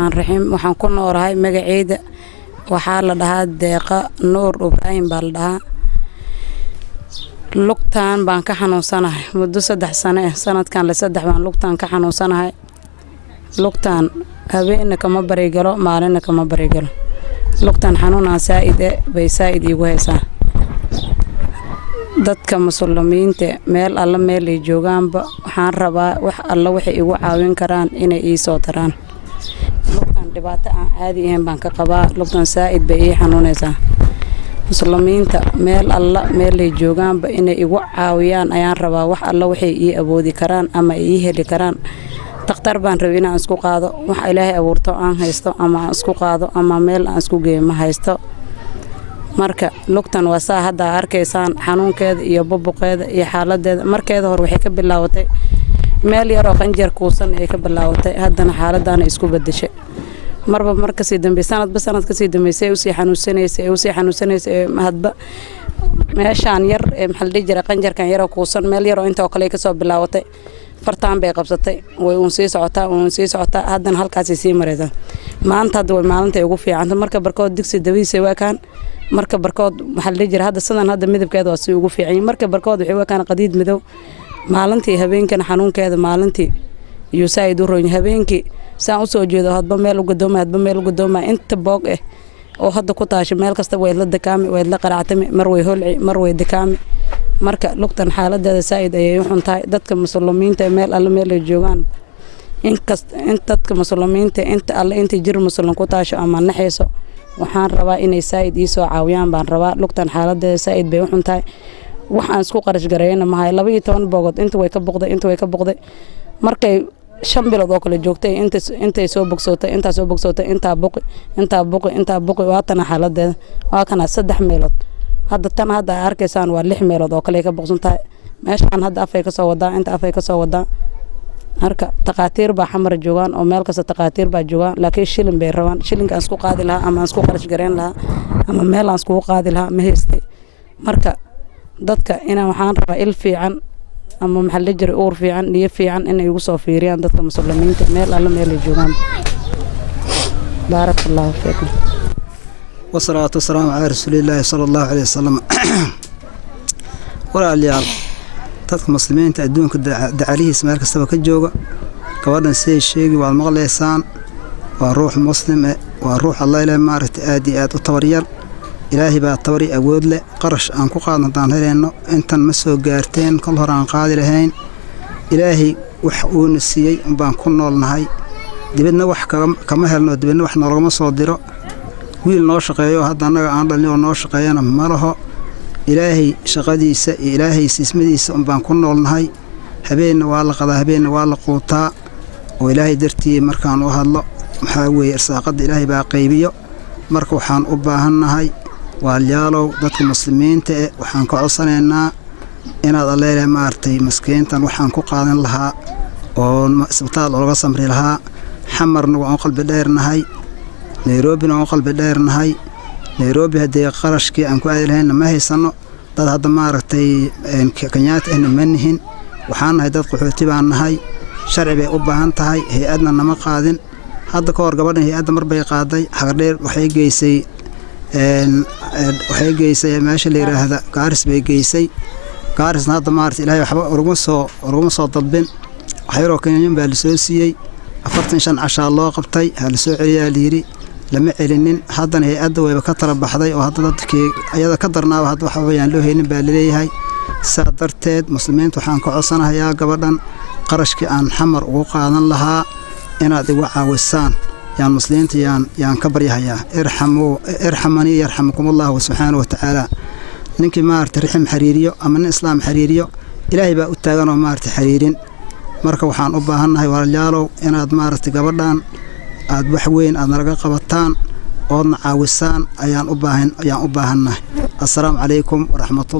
aan raxiim waxaan ku noolahay magaceeda waxaa la dhahaa Deeqa Nuur Ibraahim baa la dhahaa lugtaan baan ka xanuunsanahay muddo 3 sano sanadkan la 3 baan lugtaan ka xanuunsanahay lugtaan habeenna kama bari galo maalinna kama bari galo lugtaan xanuunaan bay saaid iigu haysaa dadka muslimiinta meel alla meel ay joogaanba waxaan rabaa wax alla waxay igu caawin karaan inay ii soo taraan lugtaan dhibaato aan caadi ahayn baan ka qabaa lugtaan saaid bay ii xanuunaysaa muslimiinta meel alla meel ay joogaanba inay igu caawiyaan ayaan rabaa wax alla waxay ii awoodi karaan ama ii heli karaan dhakhtar baan rabay inaan isku qaado wax Ilaahay abuurto aan haysto ama aan isku qaado ama meel aan isku geeyo ma haysto marka lugtan waa saa hadda arkaysaan xanuunkeeda iyo bubuqeeda iyo xaaladeeda markeeda hor waxay ka bilaawatay meel yar oo qanjir kuusan ay ka bilaawatay haddana xaaladana isku bedeshay marba markasii dambe sanad kasii dambeysay u sii xanuunsanaysay hadba meeshaan yar ee maxal dhijira qanjirkan yar oo kuusan meel yar oo inta oo kale ka soo bilaawatay fartaan bay qabsatay way uun sii socotaa haddana halkaas sii maraysaa maanta hadda way maalinta ugu fiican marka barkood digsi dawiisay waakaan marka barkood maxal dhijira hadda sadan hadda midabkeeda waa si ugu fiican marka barkood waxay waakaan qadiid madow maalintii habeenkan xanuunkeeda maalintii iyo saaid u roon habeenkii saan u soo jeedo hadba meel u gadooma inta boog oo hadda ku taashay meel kasta way la dakaami way la qaraactami mar way holci mar way dakaami marka lugtan xaaladeeda saaid ayay u xuntahay dadka muslimiinta meel alla meel ay joogaan in dadka muslimiinta inta alla inta jir muslim ku taasho ama naxayso waxaan rabaa inay saaid ii soo caawiyaan baan rabaa lugtan xaaladeeda saaid bay u xuntahay waxaan isku qarash gareeyna ma hay 12 boogod inta way ka boqday markay 5 bilood oo kale joogtay intay soo bogsootay inta buqi waa tan xaaladeeda waa kana 3 meelood hadda tan hadda arkaysaan waa 6 meelood oo kale ka boqsantahay meeshaan hadda afay ka soo wadaa marka taqaatiir baa xamar joogan oo meel kasta taqaatiir baa joogan laakiin shilin bay rabaan shilinka isku qaadi lahaa ama isku qarash gareyn lahaa ama meel aan isku qaadi lahaa ma haystay marka dadka inaan waxaan rabaa il fiican ama maxal jira uur fiican iyo fiican inay ugu soo fiiriyaan dadka muslimiinta meel alla meel ay joogaan barakallahu fiikum wasalaatu wasalaamu ala rasuulillahi sallallahu alayhi wasallam walaalayaal dadka muslimiinta adduunka dacalihiisa meel kastaba ka jooga gabadhan siday sheegi waad maqlaysaan waa ruux muslim waa ruux Allah ilaahay maaragtay aad iyo aad u tabaryar ilaahay baa tabari awood leh qarash aan ku qaadno daan helayno intan ma soo gaarteen kal hor aan qaadi lahayn ilaahay wax uu nasiyay baan ku noolnahay dibadna wax kama helno dibadna wax noolama soo diro wiil noo shaqeeyo hadda anaga aan dhalin oo noo shaqeeyana ma laho ilaahay shaqadiisa iyo ilaahay siismadiisa baan ku noolnahay habeenna waa la qadaa habeenna waa la quutaa oo ilaahay dartii markaan u hadlo maxaa weeye irsaaqada ilaahay baa qaybiyo marka waxaan u baahannahay waalyaalow dadka muslimiinta waxaan ka codsanaynaa inaad alleeyahay maartay maskiintan waxaan ku qaadan lahaa oo isbitaal looga samri lahaa xamarna waan qalbi dheernahay Nairobi waan qalbi dheernahay Nairobi hadii qarashkii aan ku aadi lahayn ma haysano dad hadda maartay Kenyatta in manihin waxaan nahay dad qaxooti baan nahay sharci bay u baahan tahay hay'adna nama qaadin hadda ka hor gabadhan hay'adda mar bay qaaday xaqdheer waxay geysay meesha la yiraahdo Gaaris bay geysay Gaarisna hadda maartay ilaahay waxba uruma soo dalbin waxyaro Kenyan baa la soo siiyay 45 casha loo qabtay hal soo celiyaa liiri lama celinin haddana hay'adda wayba ka tala baxday oo hadda dadkii ayada ka darnaaba hadda waxa weeyaan loo haynin baa leeyahay saadarteed muslimiintu waxaan ka codsanayaa gabadhan qarashkii aan xamar ugu qaadan lahaa inaad igu caawisaan yaan muslimiinta yaan ka baryahayaa irhamani yarhamukumullah subhanahu wa ta'ala ninkii maartay rixim xariiriyo ama nin islaam xariiriyo ilaahay baa u taagan oo maartay xariirin marka waxaan u baahannahay walaalayaalow inaad maartay gabadhan aad wax weyn aad naga qabataan oo na caawisaan ayaan u baahannahay assalaamu calaykum wa rahmatullahi